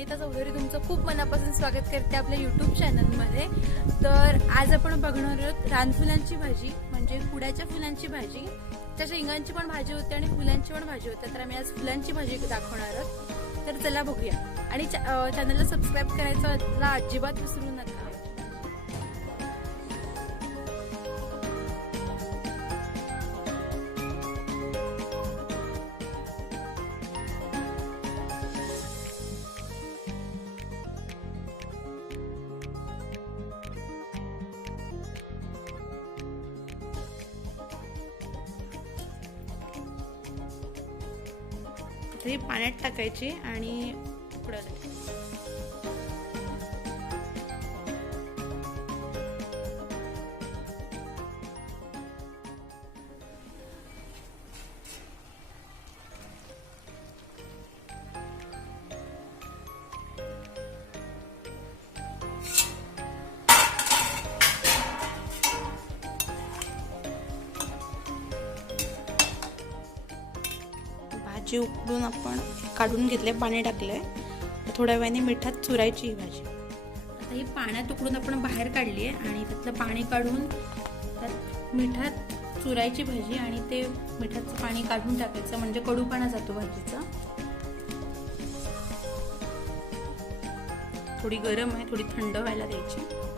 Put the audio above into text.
प्रणिता चौधरी तुमचं खूप मनापासून स्वागत करते आपल्या यूट्यूब चॅनलमध्ये। तर आज आपण बघणार आहोत रानफुलांची भाजी, म्हणजे कुड्याच्या फुलांची भाजी। त्या शेंगांची पण भाजी होते आणि फुलांची पण भाजी होते। तर आम्ही आज फुलांची भाजी दाखवणार आहोत। तर चला बघूया आणि चॅनलला सबस्क्राइब करायचं अजिबात विसरू नका। ही पाण्यात टाकायची आणि उकडायला भाजी उकडून आपण काढून घेतले, पाणी टाकले, थोड्या वेळाने मिठात चुरायची ही भाजी। आता ही पाण्यात उकडून आपण बाहेर काढली आहे आणि त्यातलं पाणी काढून त्यात मिठात चुरायची भाजी आणि ते मिठाचं पाणी काढून टाकायचं, म्हणजे कडूपणा जातो भाजीचा। थोडी गरम आहे, थोडी थंड व्हायला द्यायची।